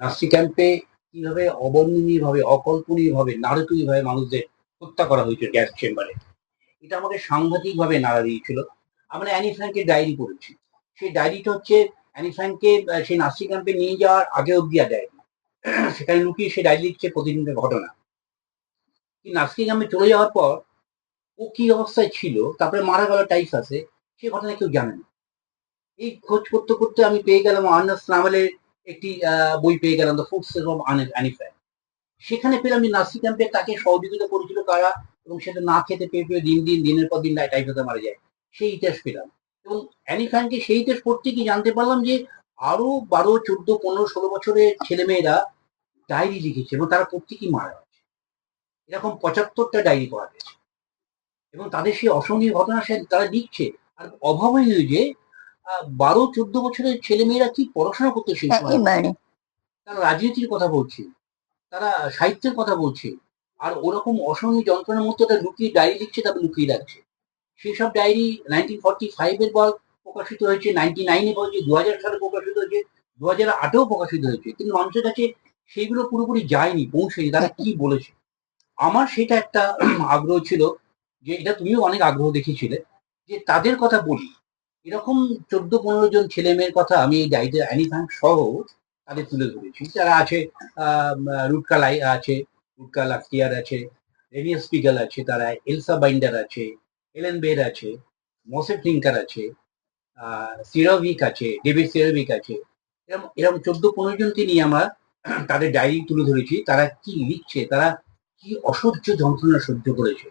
নাসি ক্যাম্পে কিভাবে অবর্ণনীয় ভাবে, অকল্পনীয় ভাবে, নারকীয় ভাবে মানুষদের হত্যা করা হয়েছিল গ্যাস চেম্বারে, এটা আমাকে সাংঘাতিক ভাবে নাড়া দিয়েছিল। আমরা অ্যানি ফ্র্যাঙ্কের ডায়েরি পড়েছি। সেই ডায়েরিটা হচ্ছে অ্যানি ফ্র্যাঙ্ককে সেই নাসি ক্যাম্পে নিয়ে যাওয়ার আগে অব্দি আর ডায়েরি, সেখানে লুকিয়ে সে ডায়েরি লিখছে প্রতিদিনের ঘটনা। নাসি ক্যাম্পে চলে যাওয়ার পর ও কি অবস্থায় ছিল, তারপরে মারা গেল টাইফাসে, সে ঘটনা কেউ জানে না। এই খোঁজ করতে করতে আমি পেয়ে গেলাম আর্নেস্ট নাভেলের একটি বই পেয়ে গেলাম, the footsteps of Anne Frank. সেখানে পেলাম যে নাসি ক্যাম্পে তাকে সহযোগিতা করেছিল কারা, এবং সেটা না খেতে পেয়ে পেয়ে দিনের পর দিন টাইফয়েডে মারা যায়, সেই ইতিহাস পেলাম। এবং অ্যানি ফ্র্যাঙ্কে সেই ইতিহাস পড়তে গিয়ে জানতে পারলাম যে আরো 12, 14, 15, 16 বছরের ছেলেমেয়েরা ডায়েরি লিখেছে এবং তারা প্রত্যেকেই মারা গেছে। এরকম 75টা ডায়েরি পাওয়া গেছে এবং তাদের সেই অসহনীয় ঘটনা সে তারা লিখছে। আর অভাবনীয় যে 12, 14 বছরের ছেলেমেয়েরা কি পড়াশোনা করতো সেই সময়, একেবারে। তারা রাজনীতির কথা বলছে, তারা সাহিত্যের কথা বলছে, আর ওরকম অসহনীয় যন্ত্রণার মধ্যে তারা লুকিয়ে ডায়েরি লিখছে, তারপর লুকিয়ে রাখছে। সেসব ডায়েরি 1945 এর পর প্রকাশিত হয়েছে, 99-এ হয়েছে, 2000 সালে প্রকাশিত হয়েছে, 2008-এও প্রকাশিত হয়েছে, কিন্তু মানুষের কাছে সেইগুলো পুরোপুরি যায়নি, পৌঁছেনি, তারা কি বলেছে। আমার সেটা একটা আগ্রহ ছিল, যে এটা তুমিও অনেক আগ্রহ দেখিয়েছিলে, যে তাদের কথা বলি। এরকম 14-15 জন ছেলে মেয়ের কথা আমি এই ডায়েরিতে অ্যানি ফ্র্যাঙ্ক সহ তাদের তুলে ধরেছি। যারা আছে রুটকা লাই আছে, রুটকা লাফটিয়ার আছে, রেনিয়াস স্পিগাল আছে, তারা এলসা বাইন্ডার আছে, এলেন বের আছে, মোসেফ টিঙ্কার আছে, সিরোভিক আছে, ডেভিড সিরোভিক আছে। এরকম এরকম 14-15 জনকে নিয়ে আমরা তাদের ডায়েরি তুলে ধরেছি, তারা কি লিখছে, তারা কি অসহ্য যন্ত্রণা সহ্য করেছে।